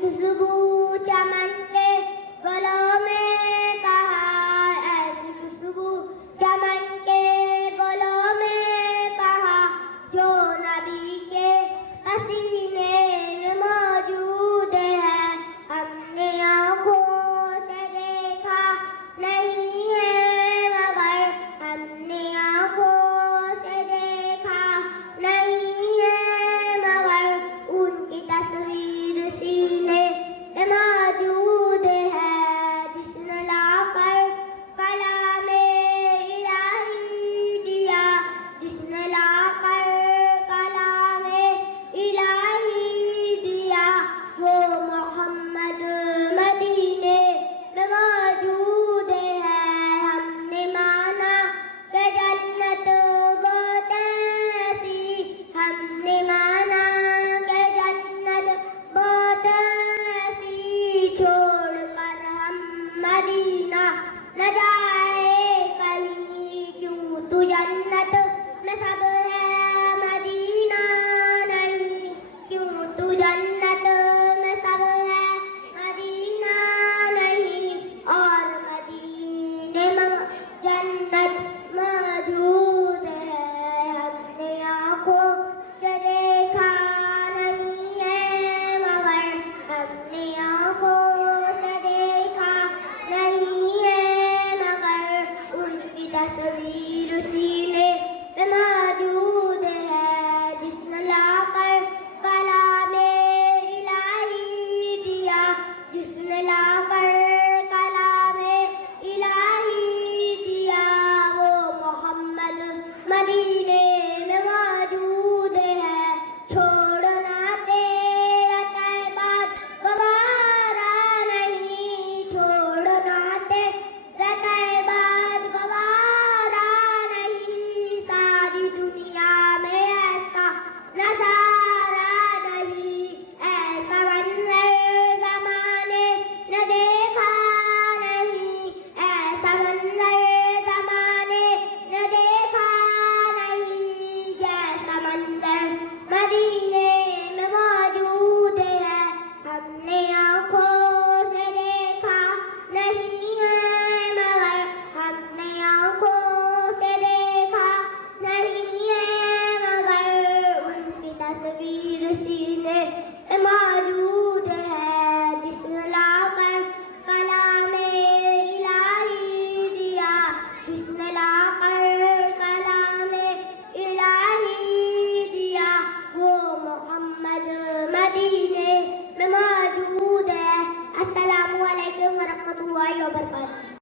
خوشبو چمن کے گلوں میں کہا، ایسی خوشبو چمن کے گلوں میں کہا، جو نبی کے پسینے میں موجود ہے. ہم نے آنکھوں سے دیکھا نہیں ہے مگر، ہم نے آنکھوں سے دیکھا نہیں ہے مگر، ان کی تصویر سینے میں موجود ہے. جس نے لا کر کلام الہی دیا، جس نے لا کر کلام الہی دیا، وہ محمد مدینے میں موجود ہے. ہم نے مانا کہ جنت بہت ایسی، ہم نے مانا کہ جنت بہت ایسی، چھوڑ کر ہم مدینہ نہ جائے کہیں. کیوں تو جنت میں سب ہے مدینہ نہیں، کیوں تو جنت میں سب ہے مدینہ نہیں. اور مدینے میں جنت موجود ہے. ہم نے آنکھوں سے دیکھا نہیں ہے مگر، ہم نے آنکھوں سے دیکھا نہیں ہے مگر، ان کی تصویر سینے میں موجود ہے. جس نے لا کر کلام الہی دیا، جس نے لا کر کلام الہی دیا، وہ محمد مدینے میں موجود ہے. چھوڑنا تیرا طیبات گوارا نہیں، چھوڑنا تیرا طیبات گوارا نہیں. ساری دنیا میں ایسا نظارہ نہیں، ایسا منظر زمانے نے دیکھا نہیں، ایسا منظر زمانے نے دیکھا نہیں. جیسا منظر مدینے میں موجود ہے. ہم نے آنکھوں سے دیکھا نہیں ہے مگر، ہم نے آنکھوں سے دیکھا نہیں ہے مگر، ان کی تصویر سینے میں موجود ہے. جس نے لا کر کلام الہی دیا، جس نے لا کر کلام الہی دیا، وہ محمد مدینے میں موجود ہے. السلام علیکم ورحمۃ اللہ وبرکاتہ.